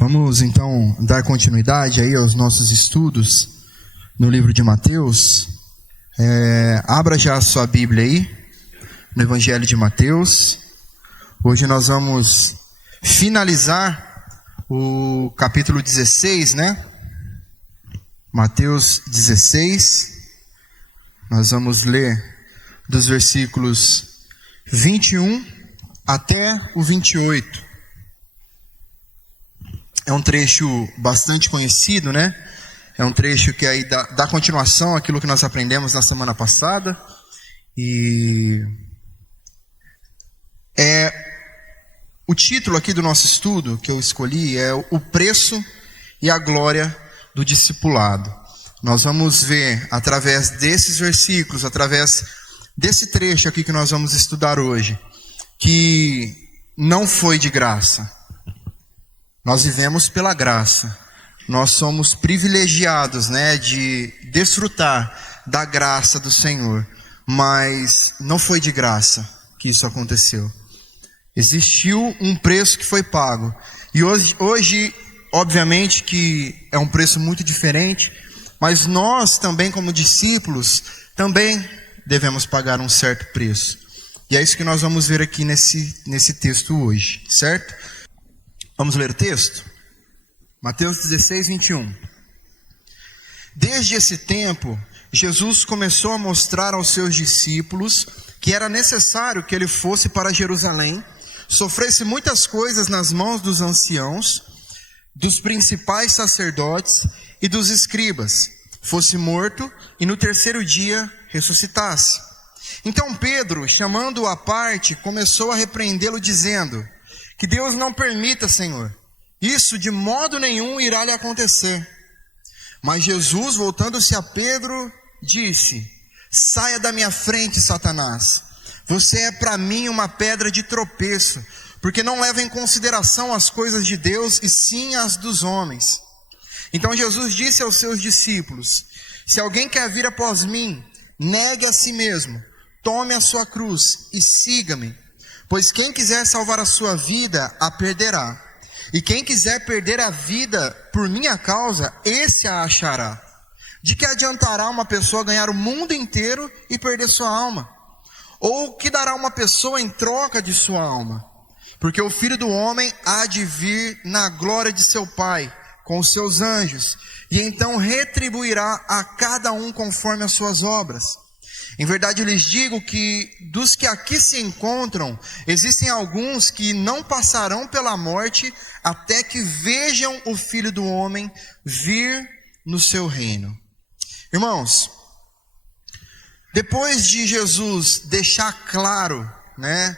Vamos então dar continuidade aí aos nossos estudos no livro de Mateus. Abra já a sua Bíblia aí, no Evangelho de Mateus. Hoje nós vamos finalizar o capítulo 16, né? Mateus 16. Nós vamos ler dos versículos 21 até o 28. É um trecho bastante conhecido, né? É um trecho que aí dá continuação àquilo que nós aprendemos na semana passada. E o título aqui do nosso estudo que eu escolhi é O Preço e a Glória do Discipulado. Nós vamos ver através desses versículos, através desse trecho aqui que nós vamos estudar hoje, que não foi de graça. Nós vivemos pela graça. Nós somos privilegiados, né, de desfrutar da graça do Senhor. Mas não foi de graça que isso aconteceu. Existiu um preço que foi pago. E hoje, obviamente que é um preço muito diferente, mas nós também como discípulos, também devemos pagar um certo preço. E é isso que nós vamos ver aqui nesse texto hoje, certo? Vamos ler o texto? Mateus 16, 21. Desde esse tempo, Jesus começou a mostrar aos seus discípulos que era necessário que ele fosse para Jerusalém, sofresse muitas coisas nas mãos dos anciãos, dos principais sacerdotes e dos escribas, fosse morto e no terceiro dia ressuscitasse. Então Pedro, chamando-o à parte, começou a repreendê-lo dizendo: que Deus não permita, Senhor, isso de modo nenhum irá lhe acontecer. Mas Jesus, voltando-se a Pedro, disse: saia da minha frente, Satanás. Você é para mim uma pedra de tropeço, porque não leva em consideração as coisas de Deus, e sim as dos homens. Então Jesus disse aos seus discípulos: se alguém quer vir após mim, negue a si mesmo, tome a sua cruz e siga-me. Pois quem quiser salvar a sua vida, a perderá. E quem quiser perder a vida por minha causa, esse a achará. De que adiantará uma pessoa ganhar o mundo inteiro e perder sua alma? Ou que dará uma pessoa em troca de sua alma? Porque o Filho do Homem há de vir na glória de seu Pai, com os seus anjos, e então retribuirá a cada um conforme as suas obras. Em verdade, eu lhes digo que dos que aqui se encontram, existem alguns que não passarão pela morte até que vejam o Filho do Homem vir no seu reino. Irmãos, depois de Jesus deixar claro, né,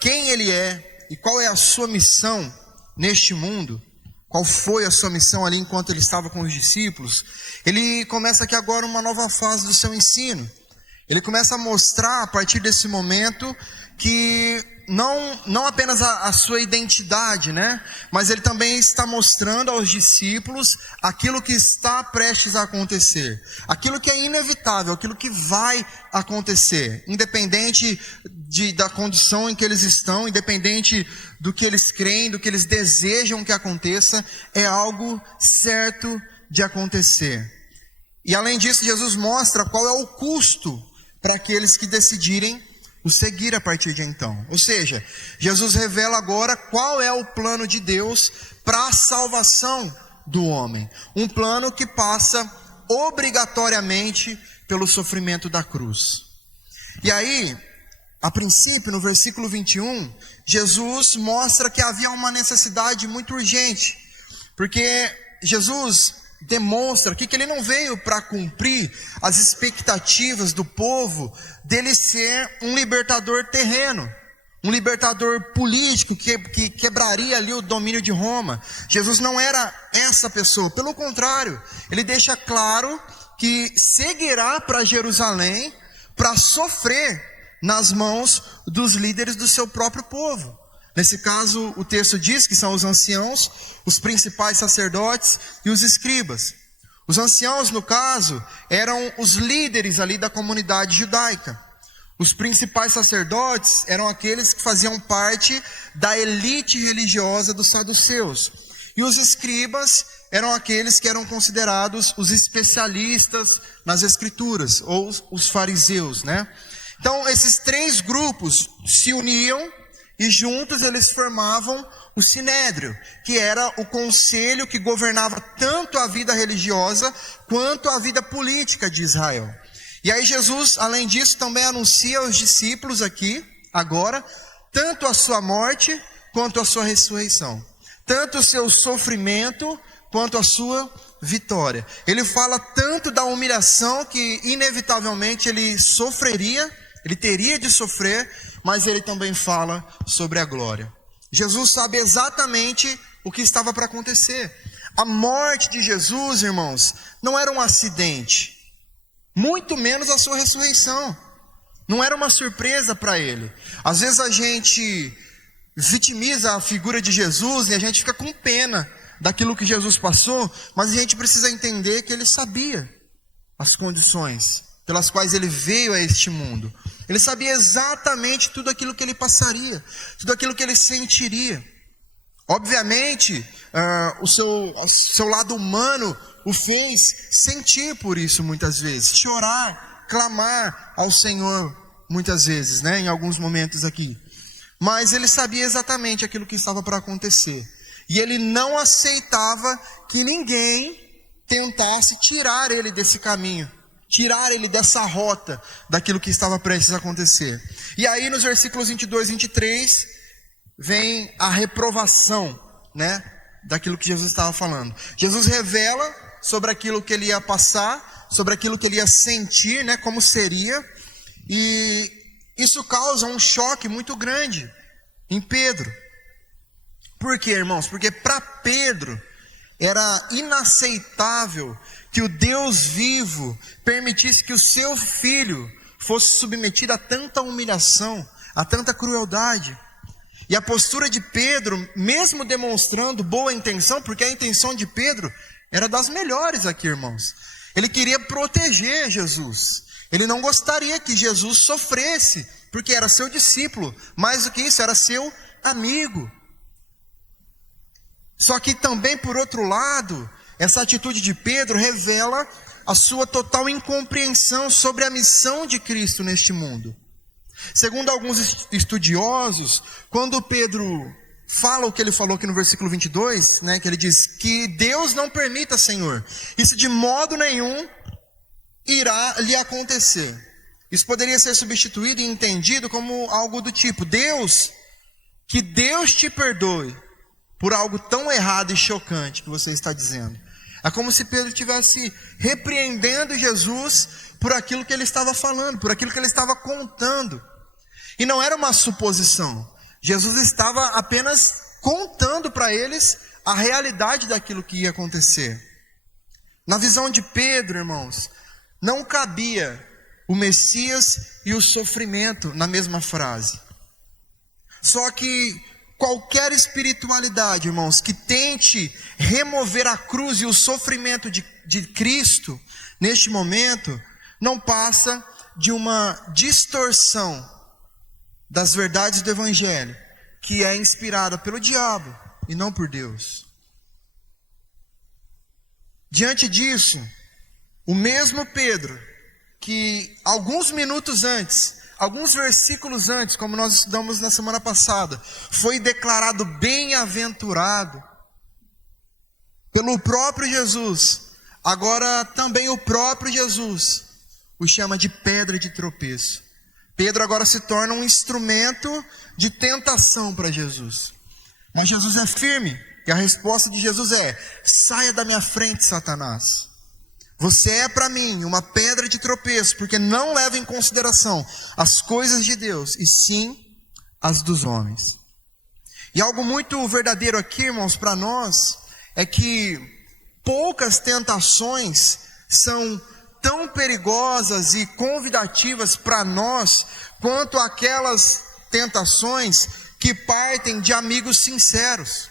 quem Ele é e qual é a sua missão neste mundo, qual foi a sua missão ali enquanto Ele estava com os discípulos, Ele começa aqui agora uma nova fase do seu ensino. Ele começa a mostrar a partir desse momento que não apenas a sua identidade, né? Mas ele também está mostrando aos discípulos aquilo que está prestes a acontecer. Aquilo que é inevitável, aquilo que vai acontecer. Independente da condição em que eles estão, independente do que eles creem, do que eles desejam que aconteça, é algo certo de acontecer. E além disso, Jesus mostra qual é o custo para aqueles que decidirem o seguir a partir de então. Ou seja, Jesus revela agora qual é o plano de Deus para a salvação do homem. Um plano que passa obrigatoriamente pelo sofrimento da cruz. E aí, a princípio, no versículo 21, Jesus mostra que havia uma necessidade muito urgente. Porque Jesus demonstra aqui que ele não veio para cumprir as expectativas do povo dele ser um libertador terreno, um libertador político que quebraria ali o domínio de Roma. Jesus não era essa pessoa, pelo contrário, ele deixa claro que seguirá para Jerusalém para sofrer nas mãos dos líderes do seu próprio povo. Nesse caso, o texto diz que são os anciãos, os principais sacerdotes e os escribas. Os anciãos, no caso, eram os líderes ali da comunidade judaica. Os principais sacerdotes eram aqueles que faziam parte da elite religiosa dos saduceus. E os escribas eram aqueles que eram considerados os especialistas nas escrituras, ou os fariseus, né? Então, esses 3 grupos se uniam e juntos eles formavam o Sinédrio, que era o conselho que governava tanto a vida religiosa quanto a vida política de Israel. E aí Jesus, além disso, também anuncia aos discípulos aqui, agora, tanto a sua morte quanto a sua ressurreição. Tanto o seu sofrimento quanto a sua vitória. Ele fala tanto da humilhação que inevitavelmente ele sofreria, ele teria de sofrer, mas ele também fala sobre a glória. Jesus sabe exatamente o que estava para acontecer. A morte de Jesus, irmãos, não era um acidente, muito menos a sua ressurreição. Não era uma surpresa para ele. Às vezes a gente vitimiza a figura de Jesus e a gente fica com pena daquilo que Jesus passou, mas a gente precisa entender que ele sabia as condições pelas quais ele veio a este mundo. Ele sabia exatamente tudo aquilo que ele passaria, tudo aquilo que ele sentiria. Obviamente, o seu lado humano o fez sentir por isso muitas vezes, chorar, clamar ao Senhor muitas vezes, né, em alguns momentos aqui. Mas ele sabia exatamente aquilo que estava para acontecer. E ele não aceitava que ninguém tentasse tirar ele desse caminho, tirar ele dessa rota, daquilo que estava prestes a acontecer. E aí nos versículos 22 e 23, vem a reprovação, né, daquilo que Jesus estava falando. Jesus revela sobre aquilo que ele ia passar, sobre aquilo que ele ia sentir, né, como seria. E isso causa um choque muito grande em Pedro. Por quê, irmãos? Porque para Pedro era inaceitável que o Deus vivo permitisse que o seu filho fosse submetido a tanta humilhação, a tanta crueldade. E a postura de Pedro, mesmo demonstrando boa intenção, porque a intenção de Pedro era das melhores aqui, irmãos. Ele queria proteger Jesus. Ele não gostaria que Jesus sofresse, porque era seu discípulo. Mais do que isso, era seu amigo. Só que também, por outro lado, essa atitude de Pedro revela a sua total incompreensão sobre a missão de Cristo neste mundo. Segundo alguns estudiosos, quando Pedro fala o que ele falou aqui no versículo 22, né, que ele diz que Deus não permita, Senhor, isso de modo nenhum irá lhe acontecer. Isso poderia ser substituído e entendido como algo do tipo: Deus, que Deus te perdoe por algo tão errado e chocante que você está dizendo. É como se Pedro estivesse repreendendo Jesus por aquilo que ele estava falando, por aquilo que ele estava contando. E não era uma suposição. Jesus estava apenas contando para eles a realidade daquilo que ia acontecer. Na visão de Pedro, irmãos, não cabia o Messias e o sofrimento na mesma frase. Só que qualquer espiritualidade, irmãos, que tente remover a cruz e o sofrimento de Cristo neste momento, não passa de uma distorção das verdades do Evangelho, que é inspirada pelo diabo e não por Deus. Diante disso, o mesmo Pedro, que alguns minutos antes, alguns versículos antes, como nós estudamos na semana passada, foi declarado bem-aventurado pelo próprio Jesus, agora também o próprio Jesus o chama de pedra de tropeço. Pedro agora se torna um instrumento de tentação para Jesus. Mas Jesus é firme, e a resposta de Jesus é: saia da minha frente, Satanás. Você é para mim uma pedra de tropeço, porque não leva em consideração as coisas de Deus, e sim as dos homens. E algo muito verdadeiro aqui, irmãos, para nós, é que poucas tentações são tão perigosas e convidativas para nós, quanto aquelas tentações que partem de amigos sinceros.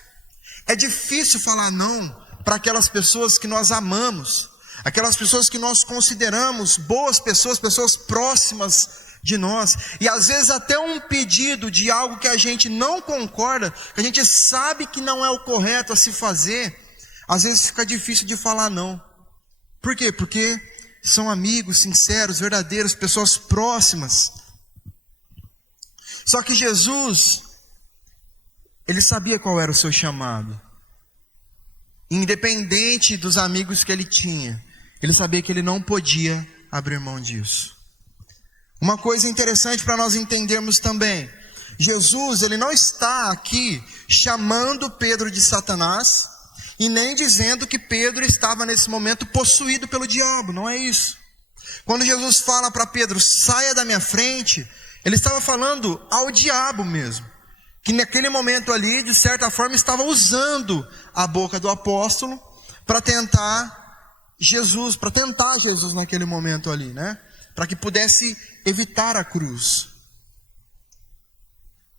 É difícil falar não para aquelas pessoas que nós amamos, aquelas pessoas que nós consideramos boas pessoas, pessoas próximas de nós, e às vezes até um pedido de algo que a gente não concorda, que a gente sabe que não é o correto a se fazer, às vezes fica difícil de falar não. Por quê? Porque são amigos sinceros, verdadeiros, pessoas próximas. Só que Jesus, ele sabia qual era o seu chamado. Independente dos amigos que ele tinha, ele sabia que ele não podia abrir mão disso. Uma coisa interessante para nós entendermos também: Jesus, ele não está aqui chamando Pedro de Satanás, e nem dizendo que Pedro estava nesse momento possuído pelo diabo, não é isso. Quando Jesus fala para Pedro, saia da minha frente, ele estava falando ao diabo mesmo, que naquele momento ali, de certa forma, estava usando a boca do apóstolo para tentar Jesus naquele momento ali, né? Para que pudesse evitar a cruz.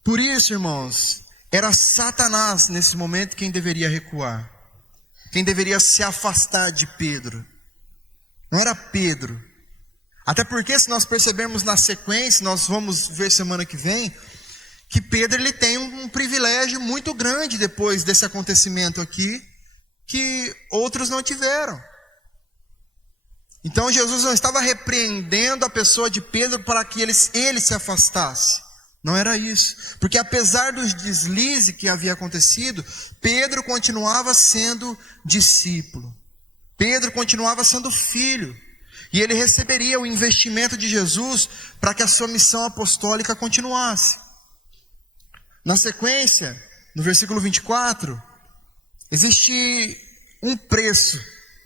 Por isso, irmãos, era Satanás nesse momento quem deveria recuar, quem deveria se afastar de Pedro. Não era Pedro. Até porque, se nós percebermos na sequência, nós vamos ver semana que vem, que Pedro ele tem um privilégio muito grande depois desse acontecimento aqui, que outros não tiveram. Então Jesus não estava repreendendo a pessoa de Pedro para que ele se afastasse. Não era isso. Porque apesar dos deslizes que havia acontecido, Pedro continuava sendo discípulo. Pedro continuava sendo filho. E ele receberia o investimento de Jesus para que a sua missão apostólica continuasse. Na sequência, no versículo 24, existe um preço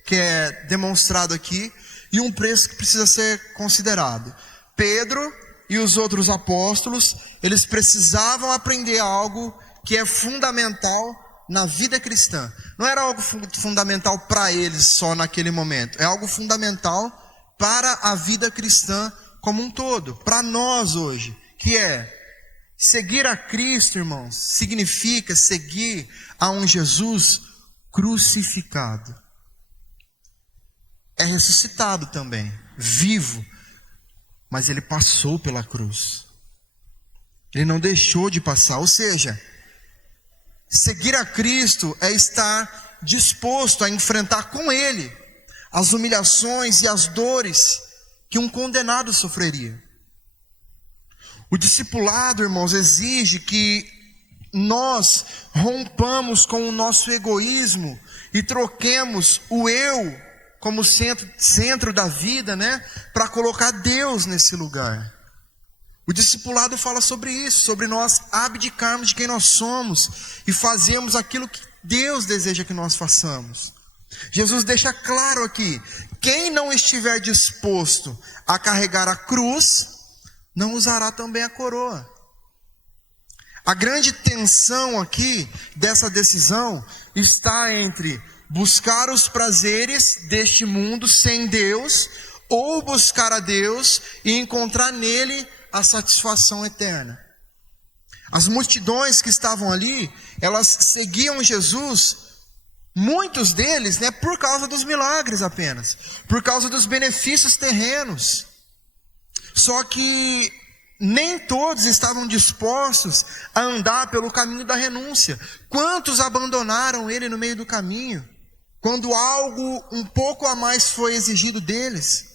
que é demonstrado aqui e um preço que precisa ser considerado. Pedro e os outros apóstolos, eles precisavam aprender algo que é fundamental na vida cristã. Não era algo fundamental para eles só naquele momento, é algo fundamental para a vida cristã como um todo, para nós hoje, que é seguir a Cristo, irmãos, significa seguir a um Jesus crucificado. É ressuscitado também, vivo, mas ele passou pela cruz. Ele não deixou de passar, ou seja, seguir a Cristo é estar disposto a enfrentar com ele as humilhações e as dores que um condenado sofreria. O discipulado, irmãos, exige que nós rompamos com o nosso egoísmo e troquemos o eu como centro da vida, né, para colocar Deus nesse lugar. O discipulado fala sobre isso, sobre nós abdicarmos de quem nós somos e fazermos aquilo que Deus deseja que nós façamos. Jesus deixa claro aqui: quem não estiver disposto a carregar a cruz, não usará também a coroa. A grande tensão aqui dessa decisão está entre buscar os prazeres deste mundo sem Deus, ou buscar a Deus e encontrar nele a satisfação eterna. As multidões que estavam ali, elas seguiam Jesus, muitos deles, né, por causa dos milagres apenas, por causa dos benefícios terrenos. Só que nem todos estavam dispostos a andar pelo caminho da renúncia. Quantos abandonaram ele no meio do caminho, quando algo um pouco a mais foi exigido deles?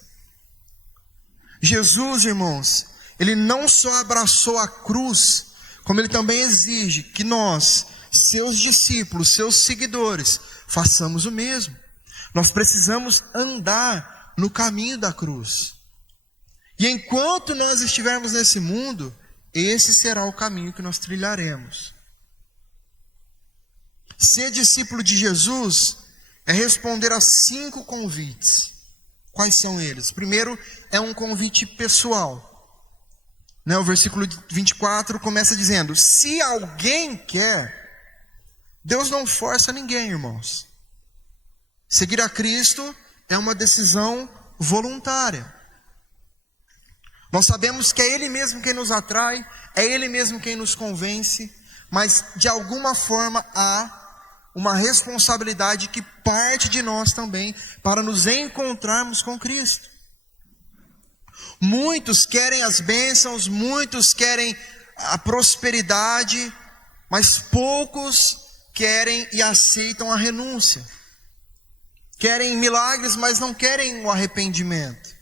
Jesus, irmãos, ele não só abraçou a cruz, como ele também exige que nós, seus discípulos, seus seguidores, façamos o mesmo. Nós precisamos andar no caminho da cruz. E enquanto nós estivermos nesse mundo, esse será o caminho que nós trilharemos. Ser discípulo de Jesus é responder a 5 convites. Quais são eles? Primeiro é um convite pessoal. O versículo 24 começa dizendo: se alguém quer, Deus não força ninguém, irmãos. Seguir a Cristo é uma decisão voluntária. Nós sabemos que é Ele mesmo quem nos atrai, é Ele mesmo quem nos convence, mas de alguma forma há uma responsabilidade que parte de nós também para nos encontrarmos com Cristo. Muitos querem as bênçãos, muitos querem a prosperidade, mas poucos querem e aceitam a renúncia. Querem milagres, mas não querem o arrependimento.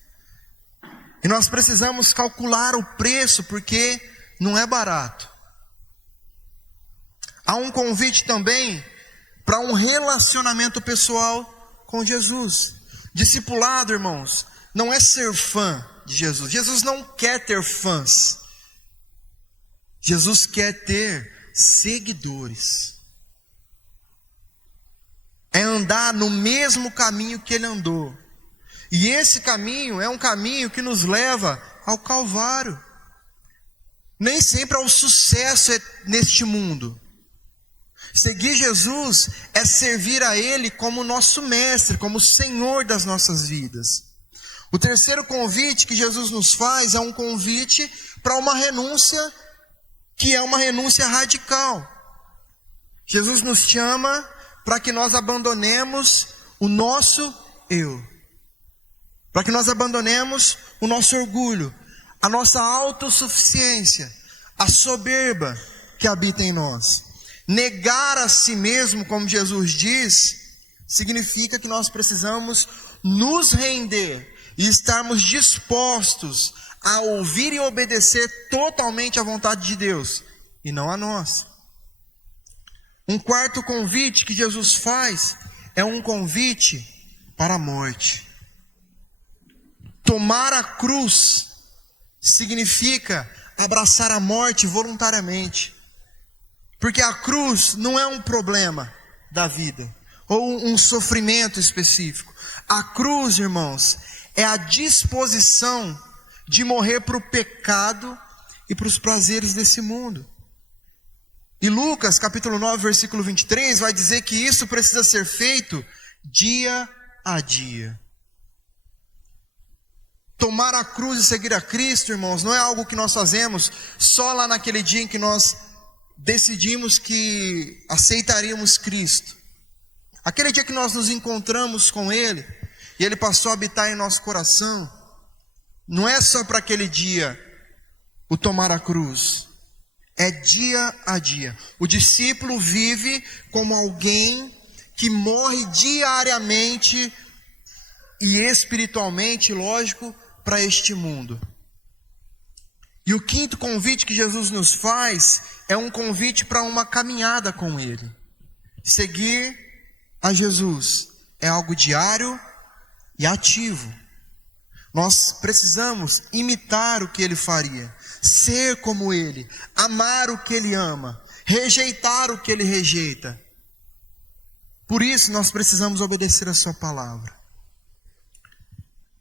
E nós precisamos calcular o preço, porque não é barato. Há um convite também para um relacionamento pessoal com Jesus. Discipulado, irmãos, não é ser fã de Jesus. Jesus não quer ter fãs. Jesus quer ter seguidores. É andar no mesmo caminho que ele andou. E esse caminho é um caminho que nos leva ao Calvário. Nem sempre ao sucesso neste mundo. Seguir Jesus é servir a Ele como nosso mestre, como Senhor das nossas vidas. O terceiro convite que Jesus nos faz é um convite para uma renúncia, que é uma renúncia radical. Jesus nos chama para que nós abandonemos o nosso eu. Para que nós abandonemos o nosso orgulho, a nossa autossuficiência, a soberba que habita em nós. Negar a si mesmo, como Jesus diz, significa que nós precisamos nos render e estarmos dispostos a ouvir e obedecer totalmente à vontade de Deus, e não a nós. Um quarto convite que Jesus faz é um convite para a morte. Tomar a cruz significa abraçar a morte voluntariamente. Porque a cruz não é um problema da vida, ou um sofrimento específico. A cruz, irmãos, é a disposição de morrer para o pecado e para os prazeres desse mundo. E Lucas, capítulo 9, versículo 23, vai dizer que isso precisa ser feito dia a dia. Tomar a cruz e seguir a Cristo, irmãos, não é algo que nós fazemos só lá naquele dia em que nós decidimos que aceitaríamos Cristo. Aquele dia que nós nos encontramos com Ele, e Ele passou a habitar em nosso coração, não é só para aquele dia o tomar a cruz, é dia a dia. O discípulo vive como alguém que morre diariamente e espiritualmente, lógico, para este mundo. E o quinto convite que Jesus nos faz é um convite para uma caminhada com Ele. Seguir a Jesus é algo diário e ativo. Nós precisamos imitar o que Ele faria, ser como Ele, amar o que Ele ama, rejeitar o que Ele rejeita. Por isso nós precisamos obedecer a Sua palavra.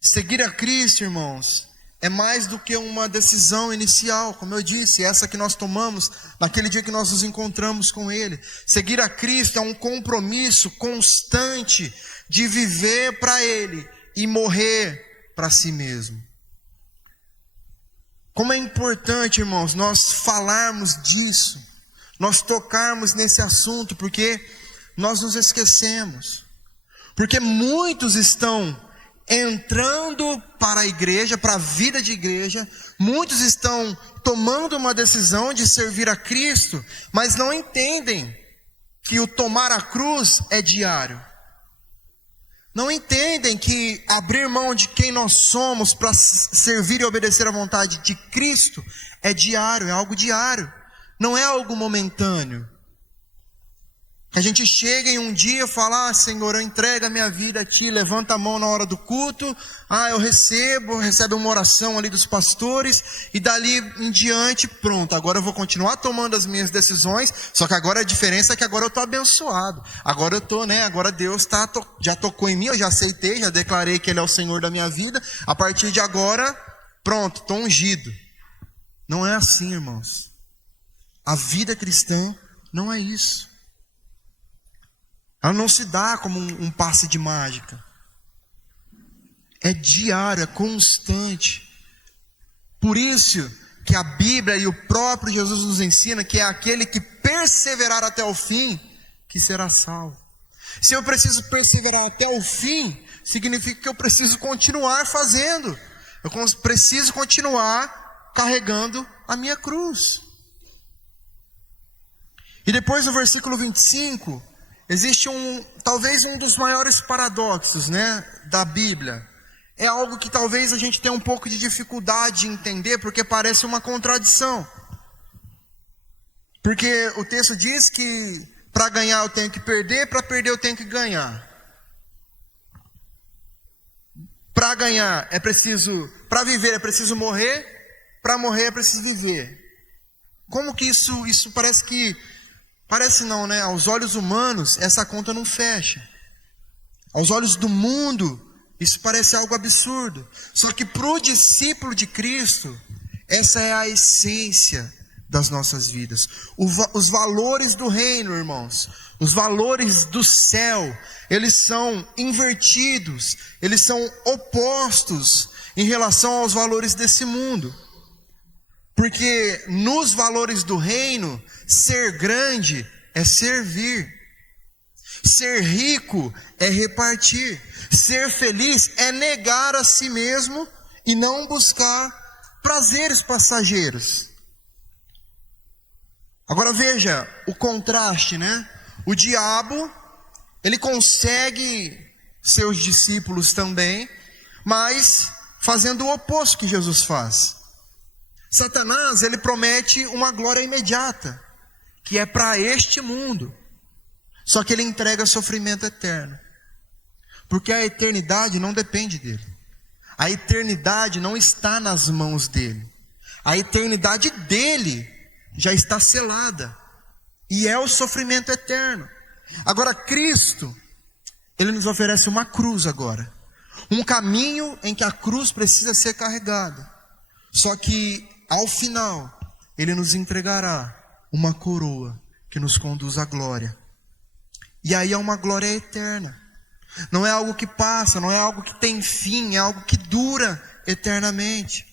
Seguir a Cristo, irmãos, é mais do que uma decisão inicial, como eu disse, essa que nós tomamos naquele dia que nós nos encontramos com Ele. Seguir a Cristo é um compromisso constante de viver para Ele e morrer para si mesmo. Como é importante, irmãos, nós falarmos disso, nós tocarmos nesse assunto, porque nós nos esquecemos. Porque muitos estão entrando para a igreja, para a vida de igreja, muitos estão tomando uma decisão de servir a Cristo, mas não entendem que o tomar a cruz é diário. Não entendem que abrir mão de quem nós somos para servir e obedecer à vontade de Cristo é diário, é algo diário, não é algo momentâneo. Que a gente chega em um dia e fala: Senhor, eu entrego a minha vida a Ti, levanta a mão na hora do culto, eu recebo uma oração ali dos pastores, e dali em diante, pronto, agora eu vou continuar tomando as minhas decisões, só que agora a diferença é que agora eu estou abençoado, agora eu estou, agora Deus já tocou em mim, eu já aceitei, já declarei que Ele é o Senhor da minha vida, a partir de agora, pronto, estou ungido. Não é assim, irmãos. A vida cristã não é isso. Ela não se dá como um passe de mágica. É diário, é constante. Por isso que a Bíblia e o próprio Jesus nos ensina que é aquele que perseverar até o fim que será salvo. Se eu preciso perseverar até o fim, significa que eu preciso continuar fazendo. Eu preciso continuar carregando a minha cruz. E depois no versículo 25, existe talvez um dos maiores paradoxos, né, da Bíblia. É algo que talvez a gente tenha um pouco de dificuldade de entender, porque parece uma contradição. Porque o texto diz que para ganhar eu tenho que perder, para perder eu tenho que ganhar. Para ganhar é preciso, para viver é preciso morrer, para morrer é preciso viver. Como que isso parece não, né? Aos olhos humanos, essa conta não fecha. Aos olhos do mundo, isso parece algo absurdo. Só que para o discípulo de Cristo, essa é a essência das nossas vidas. Os valores do reino, irmãos, os valores do céu, eles são invertidos, eles são opostos em relação aos valores desse mundo. Porque nos valores do reino, ser grande é servir. Ser rico é repartir. Ser feliz é negar a si mesmo e não buscar prazeres passageiros. Agora veja o contraste, né? O diabo, ele consegue seus discípulos também, mas fazendo o oposto que Jesus faz. Satanás, ele promete uma glória imediata, que é para este mundo. Só que ele entrega sofrimento eterno. Porque a eternidade não depende dele. A eternidade não está nas mãos dele. A eternidade dele já está selada. E é o sofrimento eterno. Agora Cristo, ele nos oferece uma cruz agora. Um caminho em que a cruz precisa ser carregada. Só que ao final, ele nos entregará uma coroa que nos conduz à glória. E aí é uma glória eterna. Não é algo que passa, não é algo que tem fim, é algo que dura eternamente.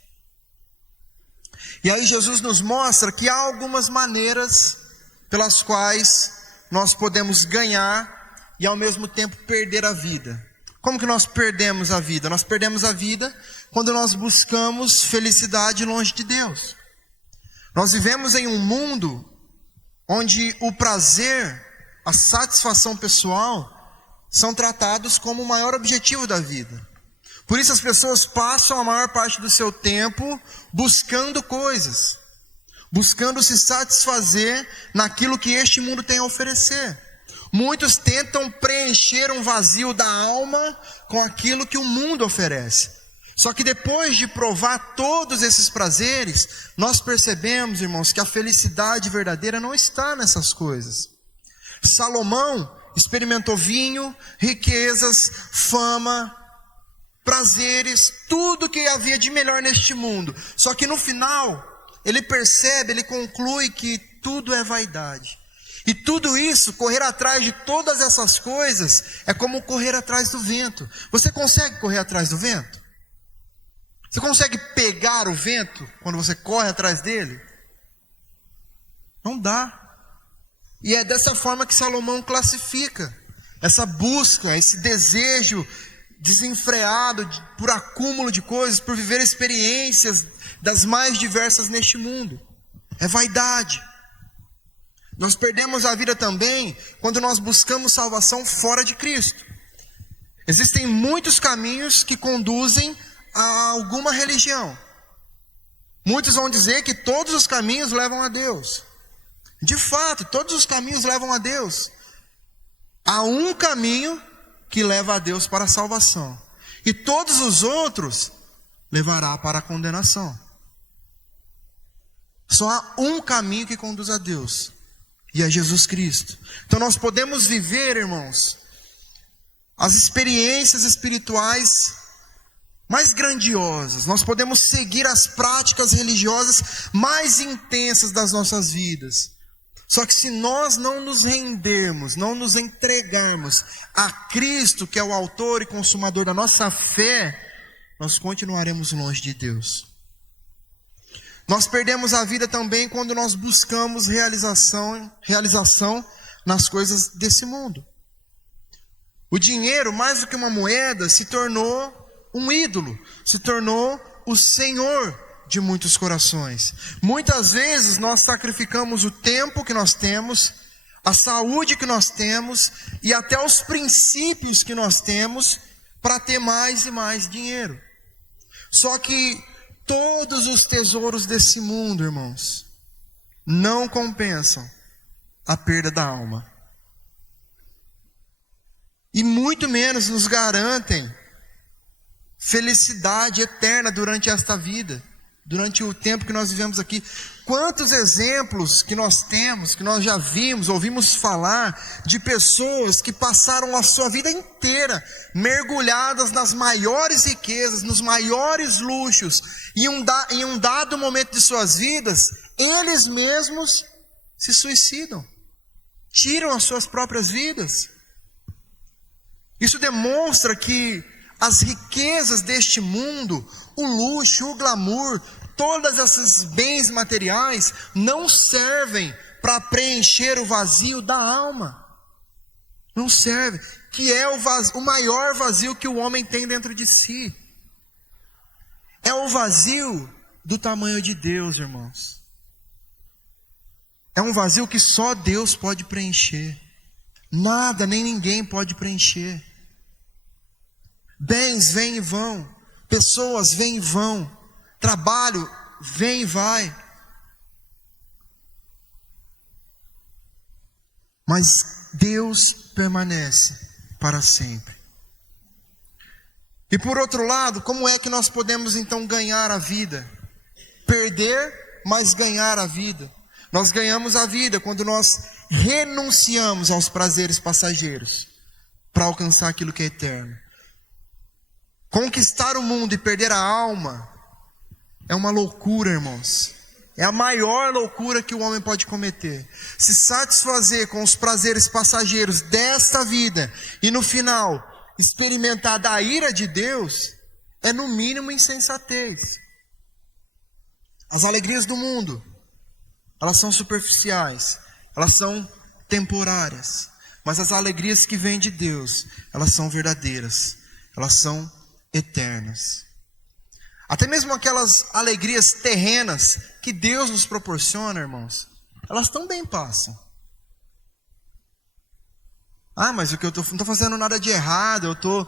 E aí Jesus nos mostra que há algumas maneiras pelas quais nós podemos ganhar e ao mesmo tempo perder a vida. Como que nós perdemos a vida? Nós perdemos a vida quando nós buscamos felicidade longe de Deus. Nós vivemos em um mundo onde o prazer, a satisfação pessoal são tratados como o maior objetivo da vida. Por isso as pessoas passam a maior parte do seu tempo buscando coisas, buscando se satisfazer naquilo que este mundo tem a oferecer. Muitos tentam preencher um vazio da alma com aquilo que o mundo oferece. Só que depois de provar todos esses prazeres, nós percebemos, irmãos, que a felicidade verdadeira não está nessas coisas. Salomão experimentou vinho, riquezas, fama, prazeres, tudo que havia de melhor neste mundo. Só que no final, ele percebe, ele conclui que tudo é vaidade. E tudo isso, correr atrás de todas essas coisas, é como correr atrás do vento. Você consegue correr atrás do vento? Você consegue pegar o vento quando você corre atrás dele? Não dá. E é dessa forma que Salomão classifica essa busca, esse desejo desenfreado por acúmulo de coisas, por viver experiências das mais diversas neste mundo. É vaidade. Nós perdemos a vida também quando nós buscamos salvação fora de Cristo. Existem muitos caminhos que conduzem a alguma religião. Muitos vão dizer que todos os caminhos levam a Deus. De fato, todos os caminhos levam a Deus. Há um caminho que leva a Deus para a salvação. E todos os outros levará para a condenação. Só há um caminho que conduz a Deus. E é Jesus Cristo. Então nós podemos viver, irmãos, as experiências espirituais mais grandiosas. Nós podemos seguir as práticas religiosas mais intensas das nossas vidas. Só que se nós não nos rendermos, não nos entregarmos a Cristo, que é o autor e consumador da nossa fé, nós continuaremos longe de Deus. Nós perdemos a vida também quando nós buscamos realização nas coisas desse mundo. O dinheiro, mais do que uma moeda, se tornou um ídolo, se tornou o Senhor de muitos corações. Muitas vezes nós sacrificamos o tempo que nós temos, a saúde que nós temos e até os princípios que nós temos para ter mais e mais dinheiro. Só que todos os tesouros desse mundo, irmãos, não compensam a perda da alma. E muito menos nos garantem felicidade eterna durante esta vida, durante o tempo que nós vivemos aqui. Quantos exemplos que nós temos, que nós já vimos, ouvimos falar de pessoas que passaram a sua vida inteira mergulhadas nas maiores riquezas, nos maiores luxos, e em um dado momento de suas vidas, eles mesmos se suicidam, tiram as suas próprias vidas. Isso demonstra que as riquezas deste mundo, o luxo, o glamour, todos esses bens materiais não servem para preencher o vazio da alma. Não serve, que é o maior vazio que o homem tem dentro de si. É o vazio do tamanho de Deus, irmãos. É um vazio que só Deus pode preencher. Nada, nem ninguém pode preencher. Bens vêm e vão, pessoas vêm e vão, trabalho vem e vai. Mas Deus permanece para sempre. E por outro lado, como é que nós podemos então ganhar a vida? Perder, mas ganhar a vida. Nós ganhamos a vida quando nós renunciamos aos prazeres passageiros para alcançar aquilo que é eterno. Conquistar o mundo e perder a alma é uma loucura, irmãos. É a maior loucura que o homem pode cometer. Se satisfazer com os prazeres passageiros desta vida e no final experimentar da ira de Deus é no mínimo insensatez. As alegrias do mundo, elas são superficiais, elas são temporárias. Mas as alegrias que vêm de Deus, elas são verdadeiras, elas são eternas. Até mesmo aquelas alegrias terrenas que Deus nos proporciona, irmãos, elas também passam. Mas o que eu não estou fazendo nada de errado, eu estou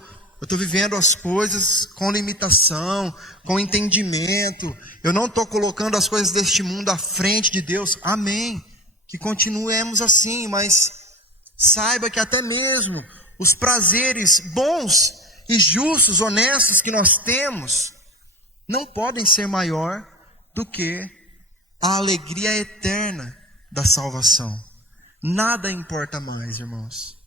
vivendo as coisas com limitação, com entendimento, eu não estou colocando as coisas deste mundo à frente de Deus. Amém, que continuemos assim, mas saiba que até mesmo os prazeres bons e justos, honestos que nós temos, não podem ser maior do que a alegria eterna da salvação. Nada importa mais, irmãos.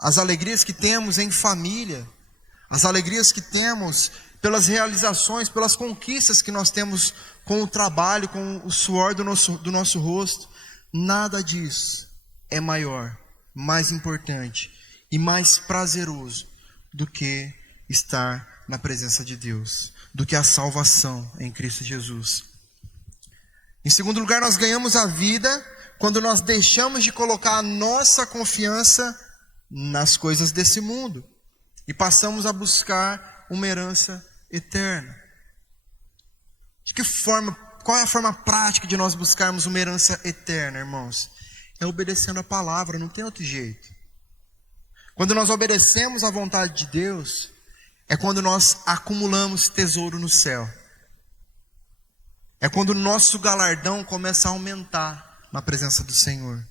As alegrias que temos em família, as alegrias que temos pelas realizações, pelas conquistas que nós temos com o trabalho, com o suor do nosso rosto, nada disso é maior, mais importante e mais prazeroso do que estar na presença de Deus, do que a salvação em Cristo Jesus. Em segundo lugar, nós ganhamos a vida quando nós deixamos de colocar a nossa confiança nas coisas desse mundo e passamos a buscar uma herança eterna. Qual é a forma prática de nós buscarmos uma herança eterna, irmãos? É obedecendo a palavra, não tem outro jeito. Quando nós obedecemos à vontade de Deus, é quando nós acumulamos tesouro no céu. É quando o nosso galardão começa a aumentar na presença do Senhor.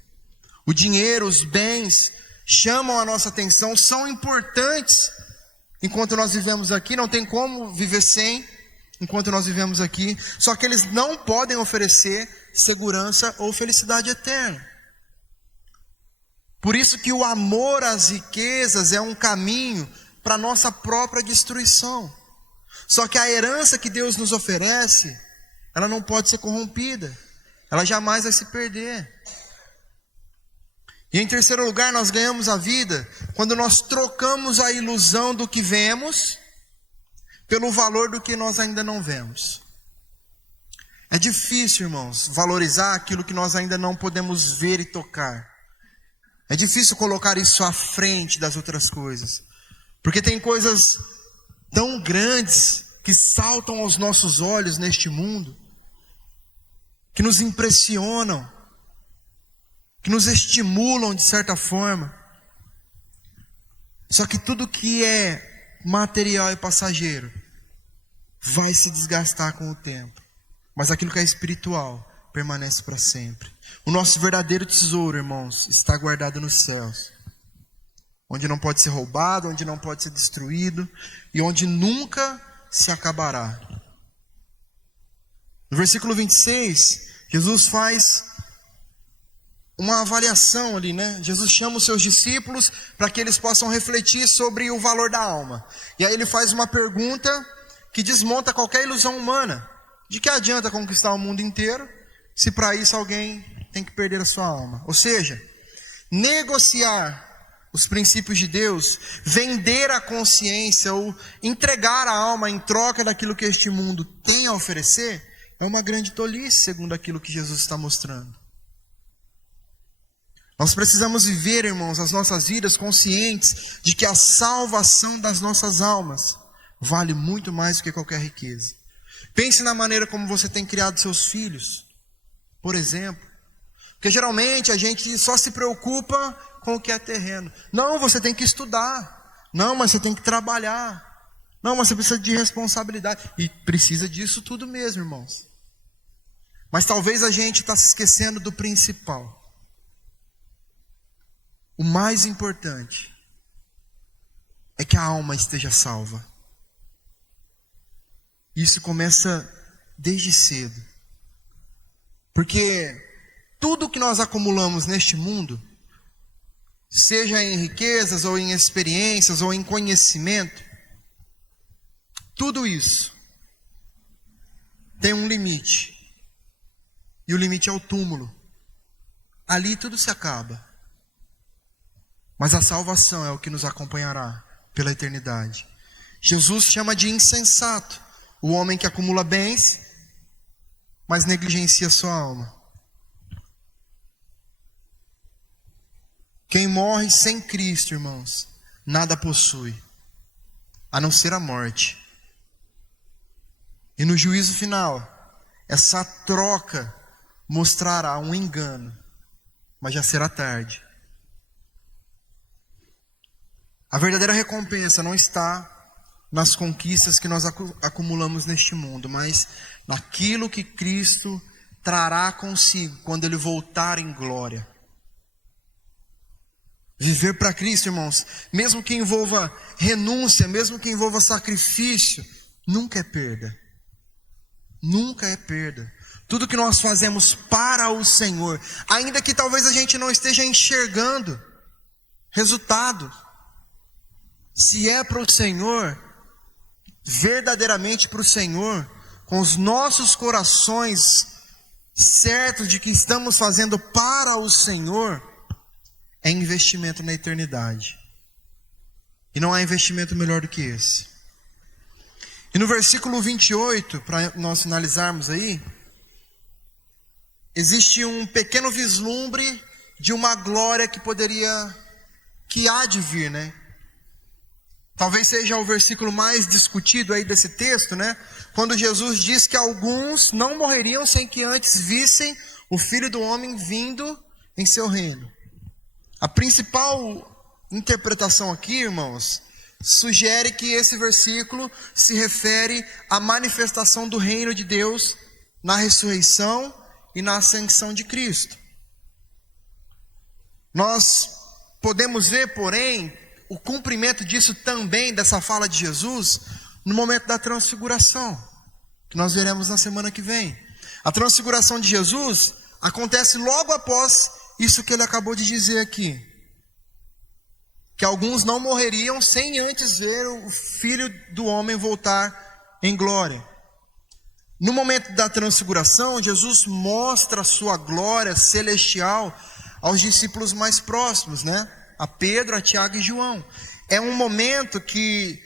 O dinheiro, os bens chamam a nossa atenção, são importantes enquanto nós vivemos aqui, não tem como viver sem enquanto nós vivemos aqui, só que eles não podem oferecer segurança ou felicidade eterna. Por isso que o amor às riquezas é um caminho para a nossa própria destruição. Só que a herança que Deus nos oferece, ela não pode ser corrompida, ela jamais vai se perder. E em terceiro lugar, nós ganhamos a vida quando nós trocamos a ilusão do que vemos pelo valor do que nós ainda não vemos. É difícil, irmãos, valorizar aquilo que nós ainda não podemos ver e tocar. É difícil colocar isso à frente das outras coisas, porque tem coisas tão grandes que saltam aos nossos olhos neste mundo, que nos impressionam, que nos estimulam de certa forma. Só que tudo que é material e passageiro vai se desgastar com o tempo. Mas aquilo que é espiritual permanece para sempre. O nosso verdadeiro tesouro, irmãos, está guardado nos céus, onde não pode ser roubado, onde não pode ser destruído e onde nunca se acabará. No versículo 26, Jesus faz uma avaliação ali, né? Jesus chama os seus discípulos para que eles possam refletir sobre o valor da alma. E aí ele faz uma pergunta que desmonta qualquer ilusão humana. De que adianta conquistar o mundo inteiro se para isso alguém tem que perder a sua alma? Ou seja, negociar os princípios de Deus, vender a consciência ou entregar a alma em troca daquilo que este mundo tem a oferecer, é uma grande tolice, segundo aquilo que Jesus está mostrando. Nós precisamos viver, irmãos, as nossas vidas conscientes de que a salvação das nossas almas vale muito mais do que qualquer riqueza. Pense na maneira como você tem criado seus filhos, por exemplo. Porque geralmente a gente só se preocupa com o que é terreno. Não, você tem que estudar. Não, mas você tem que trabalhar. Não, mas você precisa de responsabilidade. E precisa disso tudo mesmo, irmãos. Mas talvez a gente está se esquecendo do principal. O mais importante é que a alma esteja salva. Isso começa desde cedo. Porque tudo que nós acumulamos neste mundo, seja em riquezas, ou em experiências, ou em conhecimento, tudo isso tem um limite. E o limite é o túmulo. Ali tudo se acaba. Mas a salvação é o que nos acompanhará pela eternidade. Jesus chama de insensato o homem que acumula bens, mas negligencia sua alma. Quem morre sem Cristo, irmãos, nada possui, a não ser a morte. E no juízo final, essa troca mostrará um engano, mas já será tarde. A verdadeira recompensa não está nas conquistas que nós acumulamos neste mundo, mas naquilo que Cristo trará consigo quando Ele voltar em glória. Viver para Cristo, irmãos, mesmo que envolva renúncia, mesmo que envolva sacrifício, nunca é perda. Nunca é perda. Tudo que nós fazemos para o Senhor, ainda que talvez a gente não esteja enxergando resultado, se é para o Senhor, verdadeiramente para o Senhor, com os nossos corações certos de que estamos fazendo para o Senhor, é investimento na eternidade. E não há investimento melhor do que esse. E no versículo 28, para nós finalizarmos aí, existe um pequeno vislumbre de uma glória que há de vir, né? Talvez seja o versículo mais discutido aí desse texto, né? Quando Jesus diz que alguns não morreriam sem que antes vissem o Filho do Homem vindo em seu reino. A principal interpretação aqui, irmãos, sugere que esse versículo se refere à manifestação do reino de Deus na ressurreição e na ascensão de Cristo. Nós podemos ver, porém, o cumprimento disso também, dessa fala de Jesus, no momento da transfiguração, que nós veremos na semana que vem. A transfiguração de Jesus acontece logo após isso que ele acabou de dizer aqui. Que alguns não morreriam sem antes ver o Filho do Homem voltar em glória. No momento da transfiguração, Jesus mostra a sua glória celestial aos discípulos mais próximos, né? A Pedro, a Tiago e João. É um momento que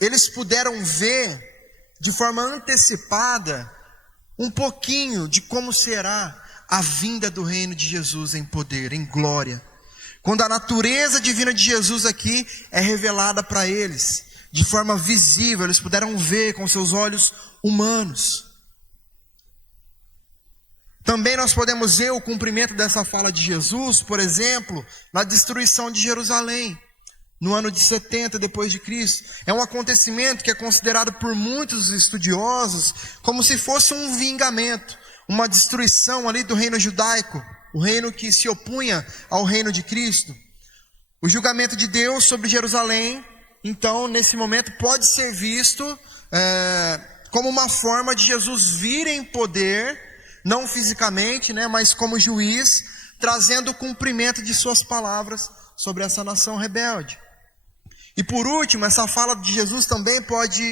eles puderam ver de forma antecipada um pouquinho de como será a vinda do reino de Jesus em poder, em glória. Quando a natureza divina de Jesus aqui é revelada para eles, de forma visível, eles puderam ver com seus olhos humanos. Também nós podemos ver o cumprimento dessa fala de Jesus, por exemplo, na destruição de Jerusalém, no ano de 70 depois de Cristo. É um acontecimento que é considerado por muitos estudiosos como se fosse um vingamento, uma destruição ali do reino judaico, o reino que se opunha ao reino de Cristo. O julgamento de Deus sobre Jerusalém, então, nesse momento, pode ser visto como uma forma de Jesus vir em poder, não fisicamente, mas como juiz, trazendo o cumprimento de suas palavras sobre essa nação rebelde. E por último, essa fala de Jesus também pode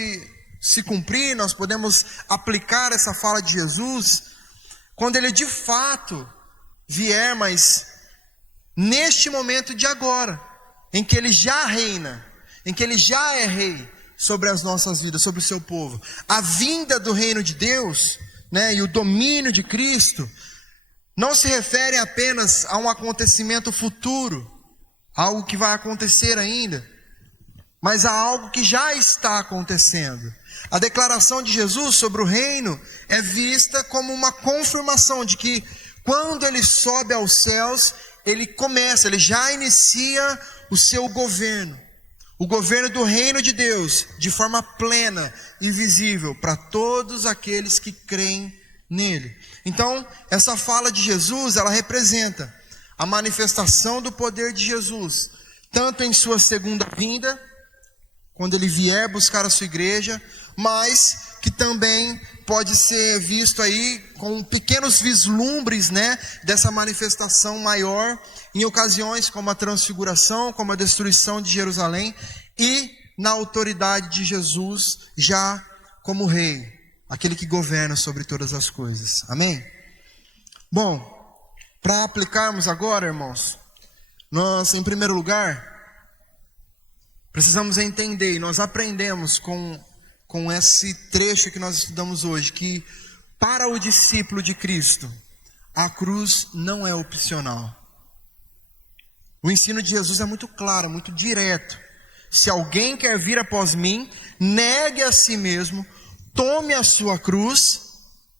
se cumprir, nós podemos aplicar essa fala de Jesus quando ele de fato vier, mas neste momento de agora, em que ele já reina, em que ele já é rei sobre as nossas vidas, sobre o seu povo. A vinda do reino de Deus, e o domínio de Cristo não se refere apenas a um acontecimento futuro, algo que vai acontecer ainda, mas a algo que já está acontecendo. A declaração de Jesus sobre o reino é vista como uma confirmação de que quando ele sobe aos céus, ele já inicia o seu governo. O governo do reino de Deus, de forma plena e visível para todos aqueles que creem nele. Então, essa fala de Jesus, ela representa a manifestação do poder de Jesus, tanto em sua segunda vinda, quando ele vier buscar a sua igreja, mas que também pode ser visto aí com pequenos vislumbres, dessa manifestação maior, em ocasiões como a transfiguração, como a destruição de Jerusalém, e na autoridade de Jesus, já como rei, aquele que governa sobre todas as coisas. Amém? Bom, para aplicarmos agora, irmãos, nós, em primeiro lugar, precisamos entender, e nós aprendemos com esse trecho que nós estudamos hoje, que para o discípulo de Cristo, a cruz não é opcional. O ensino de Jesus é muito claro, muito direto. Se alguém quer vir após mim, negue a si mesmo, tome a sua cruz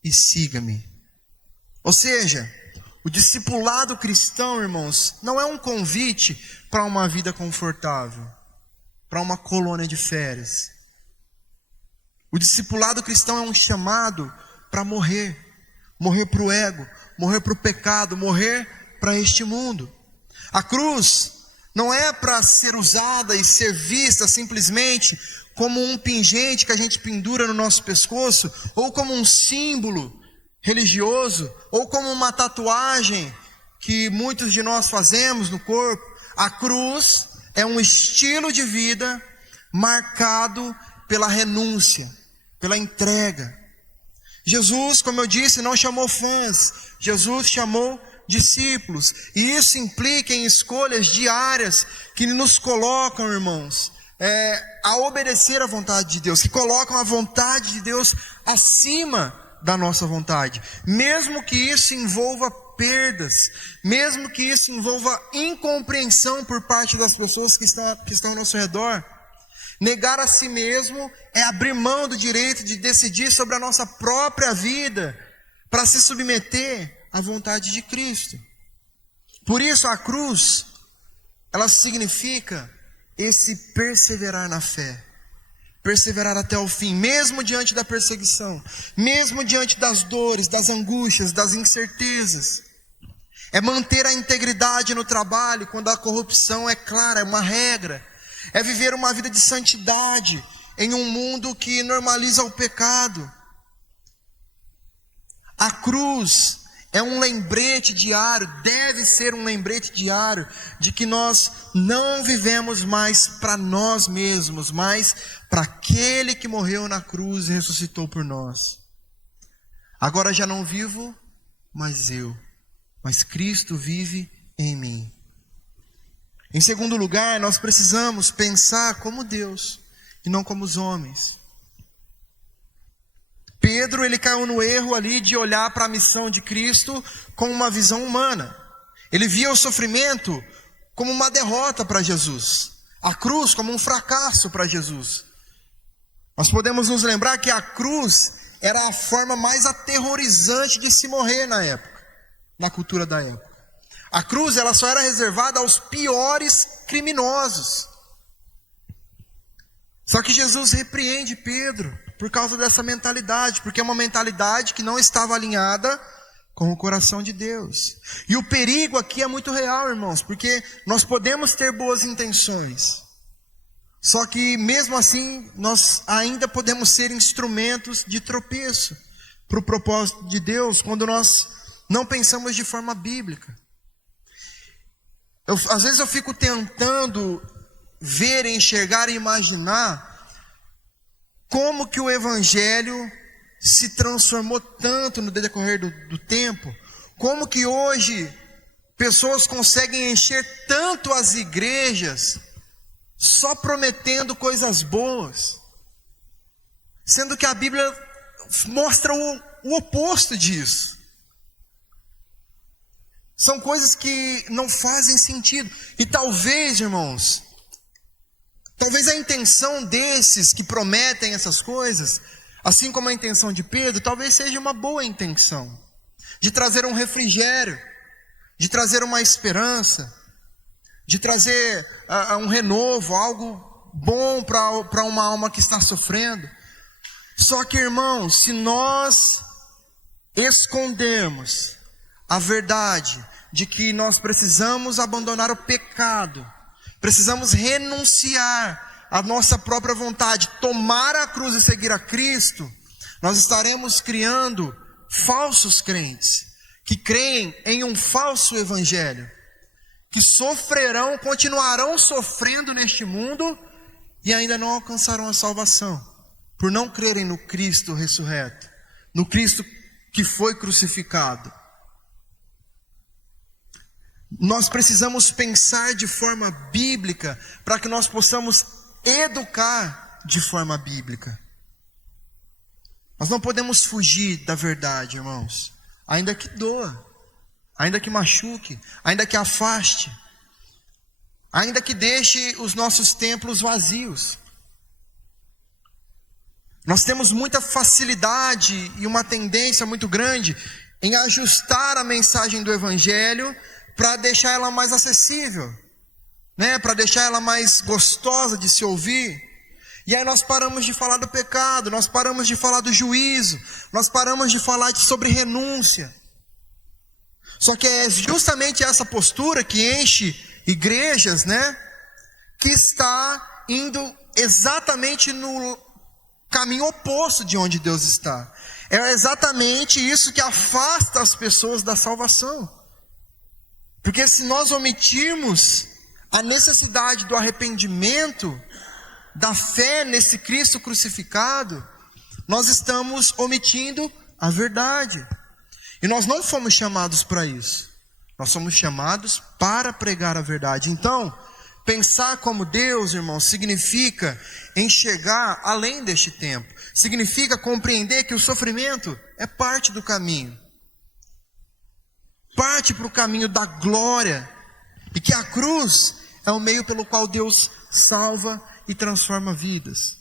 e siga-me. Ou seja, o discipulado cristão, irmãos, não é um convite para uma vida confortável, para uma colônia de férias. O discipulado cristão é um chamado para morrer para o ego, morrer para o pecado, morrer para este mundo. A cruz não é para ser usada e ser vista simplesmente como um pingente que a gente pendura no nosso pescoço, ou como um símbolo religioso, ou como uma tatuagem que muitos de nós fazemos no corpo. A cruz é um estilo de vida marcado pela renúncia, pela entrega. Jesus, como eu disse, não chamou fãs, Jesus chamou discípulos, e isso implica em escolhas diárias que nos colocam, irmãos, a obedecer à vontade de Deus, que colocam a vontade de Deus acima da nossa vontade, mesmo que isso envolva perdas, mesmo que isso envolva incompreensão por parte das pessoas que estão ao nosso redor. Negar a si mesmo é abrir mão do direito de decidir sobre a nossa própria vida, para se submeter à vontade de Cristo. Por isso a cruz, ela significa esse perseverar na fé, perseverar até o fim, mesmo diante da perseguição, mesmo diante das dores, das angústias, das incertezas. É manter a integridade no trabalho quando a corrupção é clara, é uma regra. É viver uma vida de santidade em um mundo que normaliza o pecado. A cruz é um lembrete diário, deve ser um lembrete diário, de que nós não vivemos mais para nós mesmos, mas para aquele que morreu na cruz e ressuscitou por nós. Agora já não vivo mais eu, mas Cristo vive em mim. Em segundo lugar, nós precisamos pensar como Deus e não como os homens. Pedro, ele caiu no erro ali de olhar para a missão de Cristo com uma visão humana. Ele via o sofrimento como uma derrota para Jesus, a cruz como um fracasso para Jesus. Nós podemos nos lembrar que a cruz era a forma mais aterrorizante de se morrer na época, na cultura da época. A cruz, ela só era reservada aos piores criminosos. Só que Jesus repreende Pedro por causa dessa mentalidade, porque é uma mentalidade que não estava alinhada com o coração de Deus. E o perigo aqui é muito real, irmãos, porque nós podemos ter boas intenções, só que mesmo assim nós ainda podemos ser instrumentos de tropeço para o propósito de Deus, quando nós não pensamos de forma bíblica. Às vezes eu fico tentando ver, enxergar e imaginar como que o Evangelho se transformou tanto no decorrer do tempo, como que hoje pessoas conseguem encher tanto as igrejas só prometendo coisas boas, sendo que a Bíblia mostra o oposto disso. São coisas que não fazem sentido. E talvez, irmãos, talvez a intenção desses que prometem essas coisas, assim como a intenção de Pedro, talvez seja uma boa intenção, de trazer um refrigério, de trazer uma esperança, de trazer um renovo, algo bom para uma alma que está sofrendo. Só que, irmãos, se nós escondermos a verdade de que nós precisamos abandonar o pecado, precisamos renunciar à nossa própria vontade, tomar a cruz e seguir a Cristo, nós estaremos criando falsos crentes, que creem em um falso evangelho, que sofrerão, continuarão sofrendo neste mundo e ainda não alcançarão a salvação, por não crerem no Cristo ressurreto, no Cristo que foi crucificado. Nós precisamos pensar de forma bíblica para que nós possamos educar de forma bíblica. Nós não podemos fugir da verdade, irmãos, ainda que doa, ainda que machuque, ainda que afaste, ainda que deixe os nossos templos vazios. Nós temos muita facilidade e uma tendência muito grande em ajustar a mensagem do Evangelho para deixar ela mais acessível, né? Para deixar ela mais gostosa de se ouvir. E aí nós paramos de falar do pecado, nós paramos de falar do juízo, nós paramos de falar sobre renúncia. Só que é justamente essa postura que enche igrejas, né? Que está indo exatamente no caminho oposto de onde Deus está. É exatamente isso que afasta as pessoas da salvação. Porque se nós omitirmos a necessidade do arrependimento, da fé nesse Cristo crucificado, nós estamos omitindo a verdade. E nós não fomos chamados para isso. Nós somos chamados para pregar a verdade. Então, pensar como Deus, irmãos, significa enxergar além deste tempo. Significa compreender que o sofrimento é parte do caminho. Parte para o caminho da glória. E que a cruz é o meio pelo qual Deus salva e transforma vidas.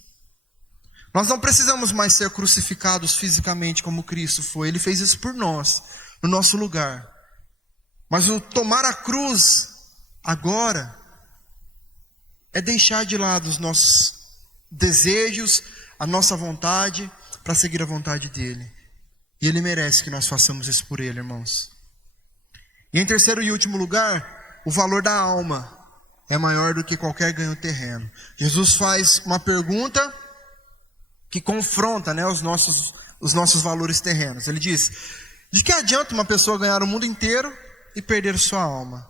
Nós não precisamos mais ser crucificados fisicamente como Cristo foi. Ele fez isso por nós, no nosso lugar. Mas o tomar a cruz agora é deixar de lado os nossos desejos, a nossa vontade, para seguir a vontade dele. E ele merece que nós façamos isso por ele, irmãos. E em terceiro e último lugar, o valor da alma é maior do que qualquer ganho terreno. Jesus faz uma pergunta que confronta, né, os nossos valores terrenos. Ele diz: de que adianta uma pessoa ganhar o mundo inteiro e perder sua alma?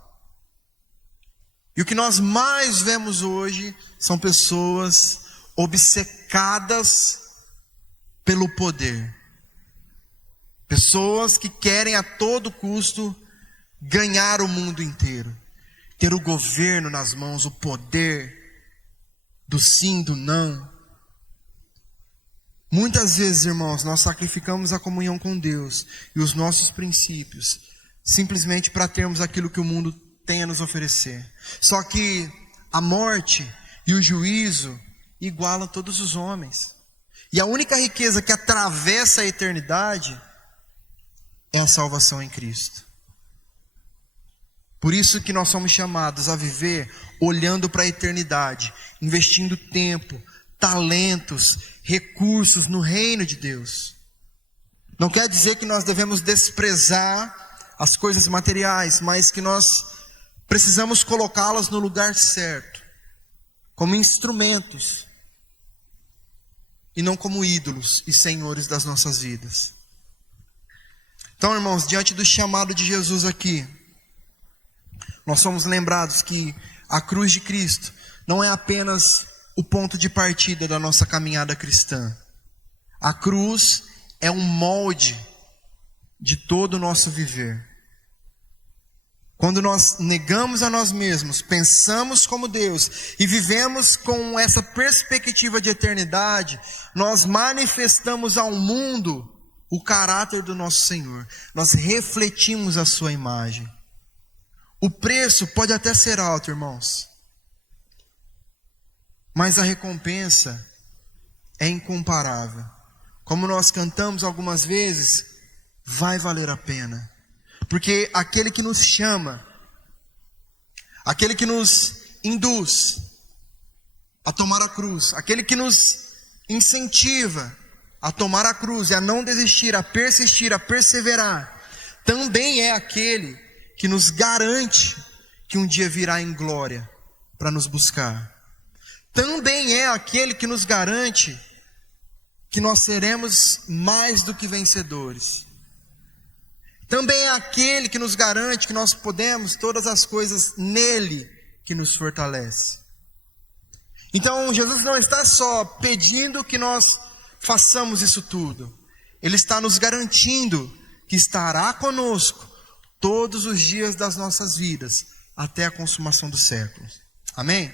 E o que nós mais vemos hoje são pessoas obcecadas pelo poder. Pessoas que querem a todo custo ganhar o mundo inteiro. Ter o governo nas mãos, o poder do sim, do não. Muitas vezes, irmãos, nós sacrificamos a comunhão com Deus e os nossos princípios, simplesmente para termos aquilo que o mundo tem a nos oferecer. Só que a morte e o juízo igualam todos os homens. E a única riqueza que atravessa a eternidade é a salvação em Cristo. Por isso que nós somos chamados a viver olhando para a eternidade, investindo tempo, talentos, recursos no reino de Deus. Não quer dizer que nós devemos desprezar as coisas materiais, mas que nós precisamos colocá-las no lugar certo, como instrumentos, e não como ídolos e senhores das nossas vidas. Então, irmãos, diante do chamado de Jesus aqui, nós somos lembrados que a cruz de Cristo não é apenas o ponto de partida da nossa caminhada cristã. A cruz é um molde de todo o nosso viver. Quando nós negamos a nós mesmos, pensamos como Deus e vivemos com essa perspectiva de eternidade, nós manifestamos ao mundo o caráter do nosso Senhor. Nós refletimos a sua imagem. O preço pode até ser alto, irmãos, mas a recompensa é incomparável. Como nós cantamos algumas vezes, vai valer a pena. Porque aquele que nos chama, aquele que nos induz a tomar a cruz, aquele que nos incentiva a tomar a cruz e a não desistir, a persistir, a perseverar, também é aquele que nos garante que um dia virá em glória para nos buscar. Também é aquele que nos garante que nós seremos mais do que vencedores. Também é aquele que nos garante que nós podemos todas as coisas nele que nos fortalece. Então, Jesus não está só pedindo que nós façamos isso tudo. Ele está nos garantindo que estará conosco todos os dias das nossas vidas, até a consumação dos séculos. Amém?